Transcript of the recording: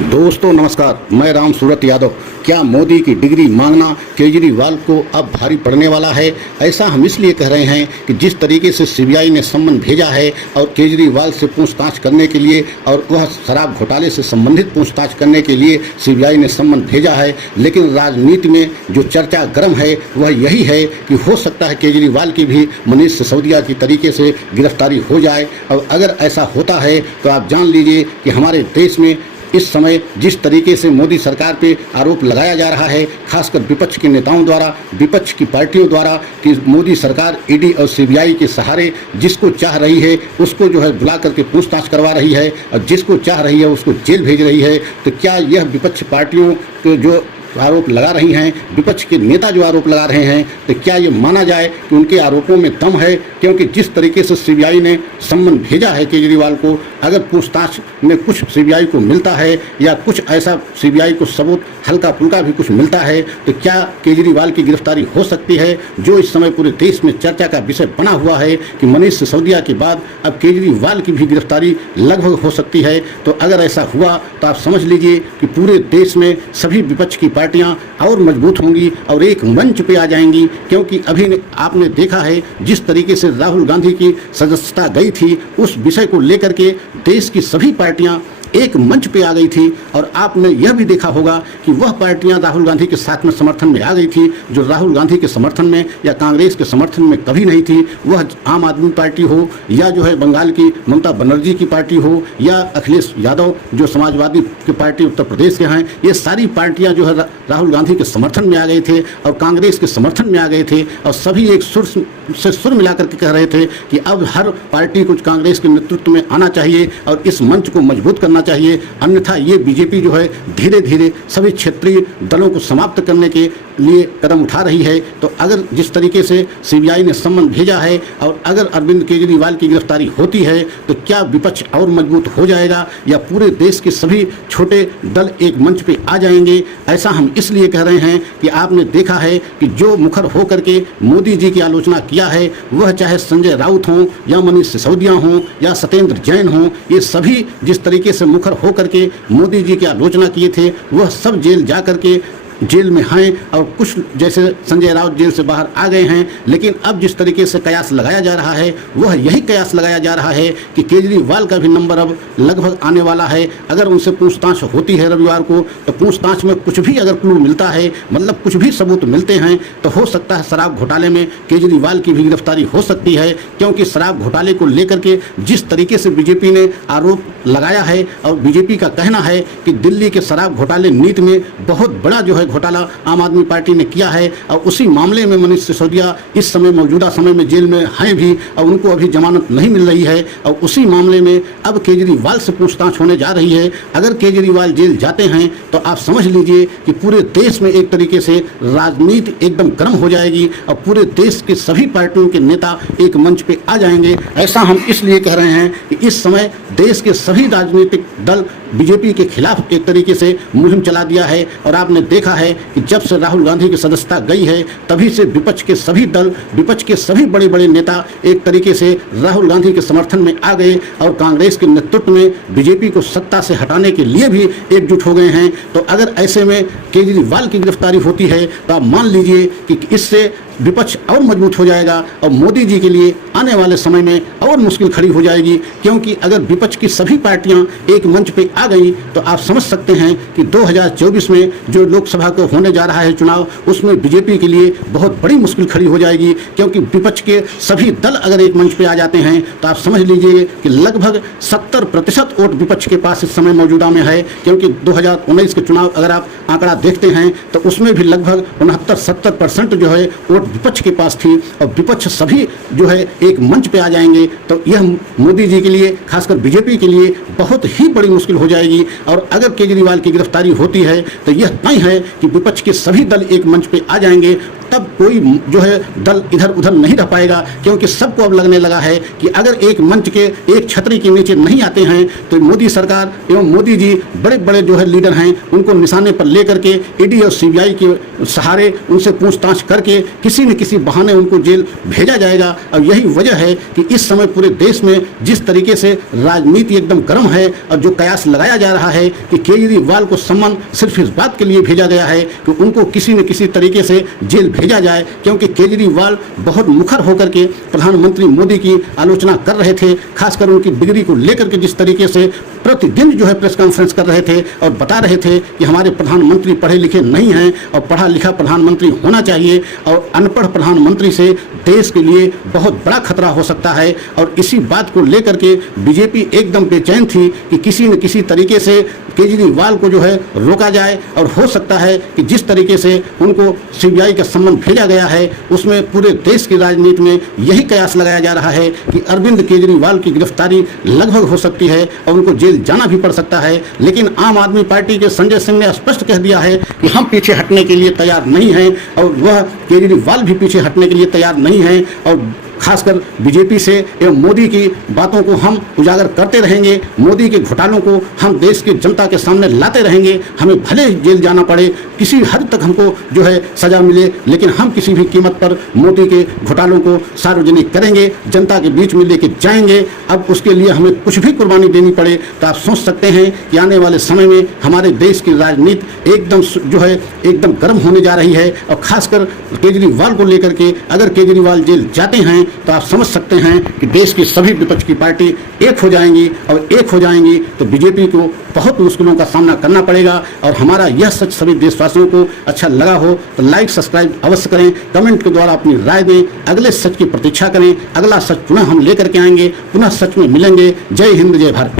दोस्तों नमस्कार, मैं राम सूरत यादव। क्या मोदी की डिग्री मांगना केजरीवाल को अब भारी पड़ने वाला है? ऐसा हम इसलिए कह रहे हैं कि जिस तरीके से सीबीआई ने सम्मन भेजा है और केजरीवाल से पूछताछ करने के लिए और वह शराब घोटाले से संबंधित पूछताछ करने के लिए सीबीआई ने सम्मन भेजा है, लेकिन राजनीति में जो चर्चा गर्म है वह यही है कि हो सकता है केजरीवाल की भी मनीष सिसोदिया की तरीके से गिरफ्तारी हो जाए। और अगर ऐसा होता है तो आप जान लीजिए कि हमारे देश में इस समय जिस तरीके से मोदी सरकार पे आरोप लगाया जा रहा है, खासकर विपक्ष के नेताओं द्वारा, विपक्ष की पार्टियों द्वारा, कि मोदी सरकार ईडी और सीबीआई के सहारे जिसको चाह रही है उसको जो है बुला करके पूछताछ करवा रही है और जिसको चाह रही है उसको जेल भेज रही है, तो क्या यह विपक्ष पार्टियों के जो आरोप लगा रही हैं, विपक्ष के नेता जो आरोप लगा रहे हैं, तो क्या ये माना जाए कि उनके आरोपों में दम है? क्योंकि जिस तरीके से सीबीआई ने सम्मन भेजा है केजरीवाल को, अगर पूछताछ में कुछ सीबीआई को मिलता है या कुछ ऐसा सीबीआई को सबूत हल्का फुल्का भी कुछ मिलता है, तो क्या केजरीवाल की गिरफ्तारी हो सकती है? जो इस समय पूरे देश में चर्चा का विषय बना हुआ है कि मनीष सिसोदिया के बाद अब केजरीवाल की भी गिरफ्तारी लगभग हो सकती है। तो अगर ऐसा हुआ तो आप समझ लीजिए कि पूरे देश में सभी विपक्ष की पार्टियां और मजबूत होंगी और एक मंच पे आ जाएंगी। क्योंकि अभी आपने देखा है जिस तरीके से राहुल गांधी की सदस्यता गई थी, उस विषय को लेकर के देश की सभी पार्टियां एक मंच पे आ गई थी। और आपने यह भी देखा होगा कि वह पार्टियां राहुल गांधी के साथ में समर्थन में आ गई थी जो राहुल गांधी के समर्थन में या कांग्रेस के समर्थन में कभी नहीं थी। वह आम आदमी पार्टी हो या जो है बंगाल की ममता बनर्जी की पार्टी हो या अखिलेश यादव जो समाजवादी की पार्टी उत्तर प्रदेश के हैं, ये सारी पार्टियां जो है राहुल गांधी के समर्थन में आ गए थे और कांग्रेस के समर्थन में आ गए थे। और सभी एक सुर से सुर मिला करके कह रहे थे कि अब हर पार्टी को कांग्रेस के नेतृत्व में आना चाहिए और इस मंच को मजबूत करना चाहिए, अन्यथा ये बीजेपी जो है धीरे धीरे सभी क्षेत्रीय दलों को समाप्त करने के लिए कदम उठा रही है। तो अगर जिस तरीके से सीबीआई ने सम्मन भेजा है और अगर अरविंद केजरीवाल की गिरफ्तारी होती है तो क्या विपक्ष और मजबूत हो जाएगा या पूरे देश के सभी छोटे दल एक मंच पे आ जाएंगे? ऐसा हम इसलिए कह रहे हैं कि आपने देखा है कि जो मुखर होकर के मोदी जी की आलोचना किया है, वह चाहे संजय राउत हों या मनीष सिसोदिया हों या सत्येंद्र जैन हों, ये सभी जिस तरीके से मुखर होकर के मोदी जी की आलोचना किए थे, वह सब जेल जा करके जेल में हैं और कुछ जैसे संजय राउत जेल से बाहर आ गए हैं। लेकिन अब जिस तरीके से कयास लगाया जा रहा है वह यही कयास लगाया जा रहा है कि केजरीवाल का भी नंबर अब लगभग आने वाला है। अगर उनसे पूछताछ होती है रविवार को, तो पूछताछ में कुछ भी अगर क्लू मिलता है, मतलब कुछ भी सबूत मिलते हैं, तो हो सकता है शराब घोटाले में केजरीवाल की भी गिरफ्तारी हो सकती है। क्योंकि शराब घोटाले को लेकर के जिस तरीके से बीजेपी ने आरोप लगाया है और बीजेपी का कहना है कि दिल्ली के शराब घोटाले नीति में बहुत बड़ा जो है घोटाला आम आदमी पार्टी ने किया है और उसी मामले में मनीष सिसोदिया इस समय मौजूदा समय में जेल में हैं भी और उनको अभी जमानत नहीं मिल रही है। और उसी मामले में अब केजरीवाल से पूछताछ होने जा रही है। अगर केजरीवाल जेल जाते हैं तो आप समझ लीजिए कि पूरे देश में एक तरीके से राजनीति एकदम गर्म हो जाएगी और पूरे देश के सभी पार्टियों के नेता एक मंच पे आ जाएंगे। ऐसा हम इसलिए कह रहे हैं कि इस समय देश के सभी राजनीतिक दल बीजेपी के खिलाफ एक तरीके से मुहिम चला दिया है। और आपने देखा है कि जब से राहुल गांधी की सदस्यता गई है तभी से विपक्ष के सभी दल, विपक्ष के सभी बड़े बड़े नेता एक तरीके से राहुल गांधी के समर्थन में आ गए और कांग्रेस के नेतृत्व में बीजेपी को सत्ता से हटाने के लिए भी एकजुट हो गए हैं। तो अगर ऐसे में केजरीवाल की गिरफ्तारी होती है तो आप मान लीजिए कि इससे विपक्ष और मजबूत हो जाएगा और मोदी जी के लिए आने वाले समय में और मुश्किल खड़ी हो जाएगी। क्योंकि अगर विपक्ष की सभी पार्टियां एक मंच पे आ गई तो आप समझ सकते हैं कि 2024 में जो लोकसभा को होने जा रहा है चुनाव, उसमें बीजेपी के लिए बहुत बड़ी मुश्किल खड़ी हो जाएगी। क्योंकि विपक्ष के सभी दल अगर एक मंच पे आ जाते हैं तो आप समझ लीजिए कि लगभग 70% वोट विपक्ष के पास इस समय मौजूदा में है। क्योंकि 2019 के चुनाव अगर आप आंकड़ा देखते हैं तो उसमें भी लगभग 69-70% जो है वोट विपक्ष के पास थी और विपक्ष सभी जो है एक मंच पे आ जाएंगे। तो यह मोदी जी के लिए, खासकर बीजेपी के लिए बहुत ही बड़ी मुश्किल हो जाएगी। और अगर केजरीवाल की गिरफ्तारी होती है तो यह तय है कि विपक्ष के सभी दल एक मंच पे आ जाएंगे तब कोई जो है दल इधर उधर नहीं रह पाएगा, क्योंकि सबको अब लगने लगा है कि अगर एक मंच के एक छतरी के नीचे नहीं आते हैं तो मोदी सरकार एवं मोदी जी बड़े बड़े जो है लीडर हैं उनको निशाने पर लेकर के ईडी और सीबीआई के सहारे उनसे पूछताछ करके किसी न किसी बहाने उनको जेल भेजा जाएगा। और यही वजह है कि इस समय पूरे देश में जिस तरीके से राजनीति एकदम गर्म है और जो कयास लगाया जा रहा है कि केजरीवाल को सम्मान सिर्फ इस बात के लिए भेजा गया है कि उनको किसी न किसी तरीके से जेल भेजा जाए, क्योंकि केजरीवाल बहुत मुखर होकर के प्रधानमंत्री मोदी की आलोचना कर रहे थे, खासकर उनकी डिग्री को लेकर के जिस तरीके से प्रतिदिन जो है प्रेस कॉन्फ्रेंस कर रहे थे और बता रहे थे कि हमारे प्रधानमंत्री पढ़े लिखे नहीं हैं और पढ़ा लिखा प्रधानमंत्री होना चाहिए और अनपढ़ प्रधानमंत्री से देश के लिए बहुत बड़ा खतरा हो सकता है। और इसी बात को लेकर के बीजेपी एकदम बेचैन थी कि किसी न किसी तरीके से केजरीवाल को जो है रोका जाए, और हो सकता है कि जिस तरीके से उनको सीबीआई का सम्मन भेजा गया है उसमें पूरे देश की राजनीति में यही कयास लगाया जा रहा है कि अरविंद केजरीवाल की गिरफ्तारी लगभग हो सकती है और उनको जेल जाना भी पड़ सकता है। लेकिन आम आदमी पार्टी के संजय सिंह ने स्पष्ट कह दिया है कि हम पीछे हटने के लिए तैयार नहीं हैं और वह केजरीवाल भी पीछे हटने के लिए तैयार नहीं हैं, और खासकर बीजेपी से एवं मोदी की बातों को हम उजागर करते रहेंगे, मोदी के घोटालों को हम देश की जनता के सामने लाते रहेंगे। हमें भले जेल जाना पड़े, किसी हद तक हमको जो है सजा मिले, लेकिन हम किसी भी कीमत पर मोदी के घोटालों को सार्वजनिक करेंगे, जनता के बीच में लेके जाएंगे। अब उसके लिए हमें कुछ भी कुर्बानी देनी पड़े तो आप सोच सकते हैं कि आने वाले समय में हमारे देश की राजनीति एकदम जो है एकदम गर्म होने जा रही है। और खासकर केजरीवाल को लेकर के अगर केजरीवाल जेल जाते हैं तो आप समझ सकते हैं कि देश की सभी विपक्ष की पार्टी एक हो जाएंगी, और एक हो जाएंगी तो बीजेपी को बहुत मुश्किलों का सामना करना पड़ेगा। और हमारा यह सच सभी देशवासियों को अच्छा लगा हो तो लाइक सब्सक्राइब अवश्य करें, कमेंट के द्वारा अपनी राय दें, अगले सच की प्रतीक्षा करें। अगला सच पुनः हम लेकर के आएंगे, पुनः सच में मिलेंगे। जय हिंद, जय भारत।